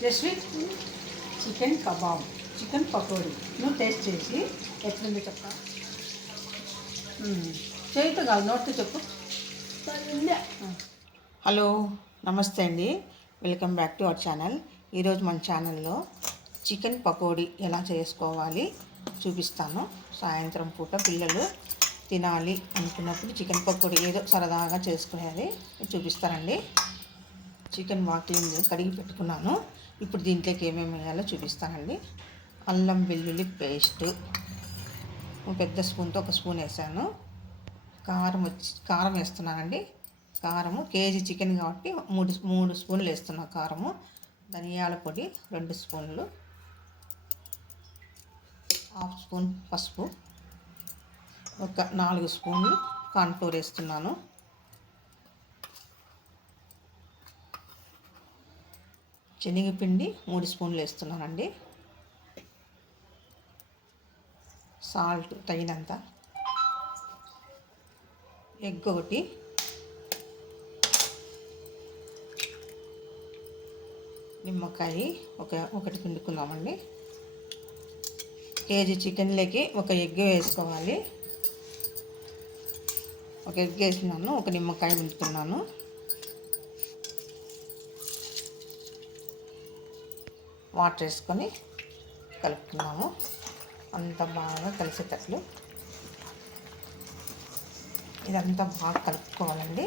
Jasvi chicken kebab, chicken pakodi నువ్వు taste చేసి ఎట్లుంది చెప్తా. చేయితో కాదు, నోట్తో చెప్పు. హలో, నమస్తే అండి. Welcome back to our channel. ఈరోజు మన ఛానల్లో చికెన్ పకోడీ ఎలా చేసుకోవాలి చూపిస్తాను. సాయంత్రం పూట పిల్లలు తినాలి అనుకున్నప్పుడు చికెన్ పకోడీ ఏదో సరదాగా చేసుకునేది చూపిస్తానండి. చికెన్ వాకింగ్ కడిగి పెట్టుకున్నాను. ఇప్పుడు దీంట్లోకి ఏమేమి వేయాలో చూపిస్తానండి. అల్లం వెల్లుల్లి పేస్టు పెద్ద స్పూన్తో ఒక స్పూన్ వేసాను. కారం వేస్తున్నానండి. కారము కేజీ చికెన్ కాబట్టి మూడు స్పూన్లు వేస్తున్నా కారము. ధనియాల పొడి 2 స్పూన్లు, హాఫ్ స్పూన్ పసుపు, ఒక 4 స్పూన్లు కార్న్ఫ్లోర్ వేస్తున్నాను. శనగపిండి 3 స్పూన్లు వేస్తున్నానండి. సాల్ట్ తగినంత, ఎగ్ ఒకటి, నిమ్మకాయ ఒకటి పిండుకున్నామండి. కేజీ చికెన్లోకి ఒక ఎగ్ వేసుకోవాలి. ఒక ఎగ్ వేసినాను, ఒక నిమ్మకాయ పిండుతున్నాను. వాటర్ వేసుకొని కలుపుకున్నాము. అంతా బాగా కలిసేటట్లు ఇదంతా బాగా కలుపుకోవాలండి.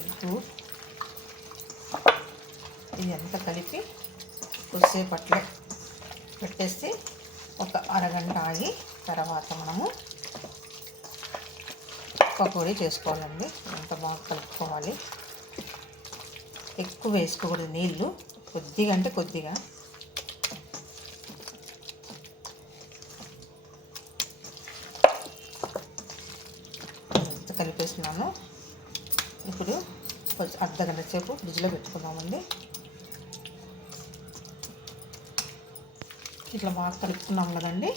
ఎగ్గు ఇదంతా కలిపి కొద్దిసేపు అట్లే పెట్టేసి ఒక అరగంట ఆగి తర్వాత మనము పకోడీ చేసుకోవాలండి. అంత బాగా కలుపుకోవాలి. ఎక్కువ వేసుకోకూడదు నీళ్ళు, కొద్దిగా అంటే కొద్దిగా. కలిపేస్తున్నాను. ఇప్పుడు కొంచెం అర్ధగంట సేపు ఫ్రిడ్జ్లో పెట్టుకుందామండి. ఇట్లా బాగా కలుపుకున్నాం కదండి.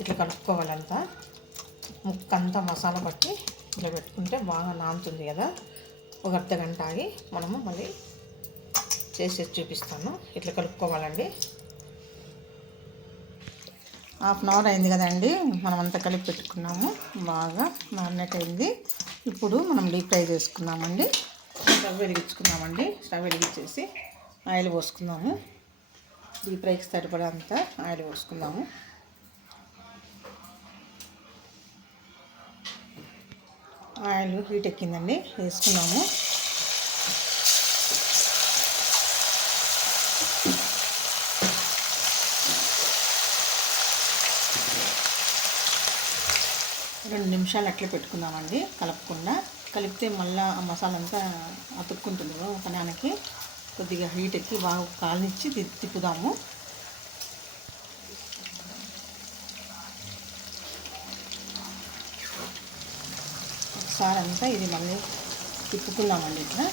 ఇట్లా కలుపుకోవాలంతా, ముక్కంతా మసాలా పట్టి ఇట్లా పెట్టుకుంటే బాగా నానుతుంది కదా. ఒక అర్ధగంట ఆగి మనము మళ్ళీ చేసేసి చూపిస్తాను. ఇట్లా కలుపుకోవాలండి. హాఫ్ అన్ అవర్ అయింది కదండి. మనం అంతా కలిపి పెట్టుకున్నాము. బాగా మ్యారినేట్ అయింది. ఇప్పుడు మనం డీప్ ఫ్రై చేసుకున్నామండి. స్టవ్ వెలిగించుకున్నామండి. స్టవ్ వెలిగించేసి ఆయిల్ పోసుకుందాము. డీప్ ఫ్రైకి సరిపడంత ఆయిల్ పోసుకుందాము. ఆయిల్ హీట్ ఎక్కిందండి, వేసుకున్నాము. రెండు నిమిషాలు అట్లే పెట్టుకుందామండి కలపకుండా. కలిపితే మళ్ళీ ఆ మసాలా అంతా అతుక్కుంటుంది ఒకనానికి. కొద్దిగా హీట్ ఎక్కి బాగా కాలనిచ్చి తిప్పుదాము. ఒకసారి అంతా ఇది మళ్ళీ తిప్పుకుందామండి. ఇట్లా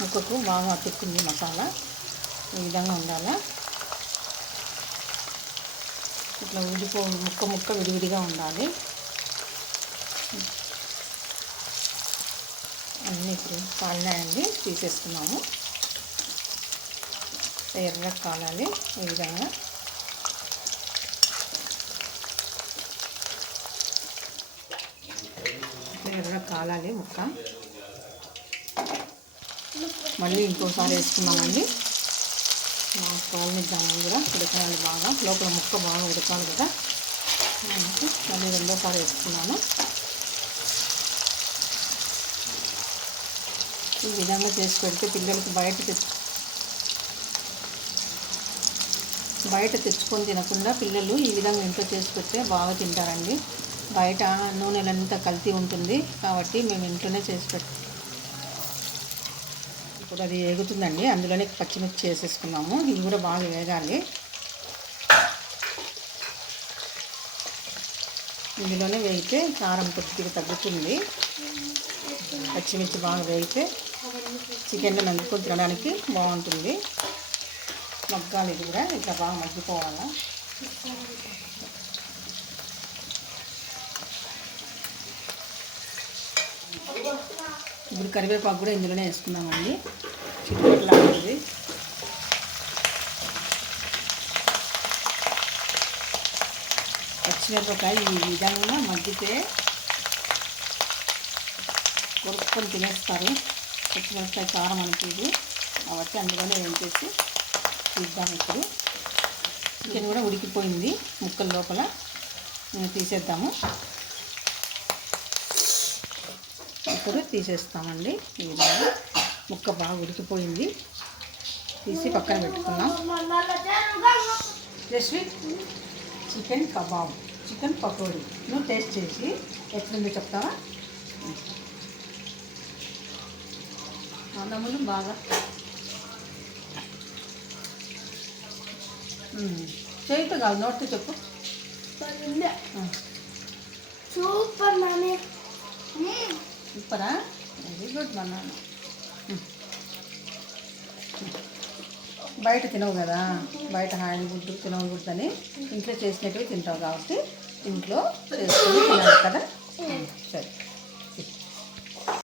ముక్కకు బాగా అతుక్కుంది మసాలా. ఈ విధంగా ఉండాలా. ఇట్లా ముక్క విడివిడిగా ఉండాలి. అన్నీ ఇప్పుడు కాలినాయండి, తీసేసుకున్నాము. ఎర్రగా కాలాలి ఈ విధంగా. ఎర్రగా కాలాలి ముక్క. మళ్ళీ ఇంకోసారి వేసుకున్నామండి. కాలనిద్దాము కూడా, ఉడకాలి బాగా. లోపల ముక్క బాగా ఉడకాలి కదా. మళ్ళీ రెండోసారి వేసుకున్నాను. ఈ విధంగా చేసి పెడితే పిల్లలకి బయట తెచ్చుకొని తినకుండా పిల్లలు ఈ విధంగా ఇంట్లో చేసి పెడితే బాగా తింటారండి. బయట నూనెలంతా కల్తీ ఉంటుంది కాబట్టి మేము ఇంట్లోనే చేసి పెడతాం. ఇప్పుడు అది వేగుతుందండి. అందులోనే పచ్చిమిర్చి వేసేసుకున్నాము. ఇది కూడా బాగా వేగాలి. ఇందులోనే వేగితే కారం కొద్దిగా తగ్గుతుంది. పచ్చిమిర్చి బాగా వేగితే చికెన్లో నంచుకొని తినడానికి బాగుంటుంది. మగ్గాలి ఇది కూడా, ఇట్లా బాగా మగ్గిపోవాలా. ఇప్పుడు కరివేపాకు కూడా ఇందులోనే వేసుకుందామండి. చిట్టుపట్లాడుతుంది. పచ్చిమిరపకాయ ఈ విధంగా మగ్గితే కొరుక్కొని తినేస్తారు. పచ్చిమిరపకాయ కారం అనిపించదు కాబట్టి అందులోనే వేయించేసి తీద్దాం. ఇప్పుడు చికెన్ కూడా ఉడికిపోయింది ముక్కల లోపల, తీసేద్దాము. ఇప్పుడు తీసేస్తామండి. ఈ విధంగా ముక్క బాగా ఉడికిపోయింది, తీసి పక్కన పెట్టుకున్నాం. జస్వి చికెన్ కబాబ్, చికెన్ పకోడీ నువ్వు టేస్ట్ చేసి ఎట్లుందో చెప్తావా? అన్నములు బాగా చేయితో కాదు, నోటితో చెప్పు. Super mummy. సూపరా? వెరీ గుడ్ మా నాన్న. బయట తినవు కదా, బయట హాయిల్ గుడ్డు తినకూడదని ఇంట్లో చేసినట్టువి తింటావు కాబట్టి ఇంట్లో చేసుకుని తినాలి కదా.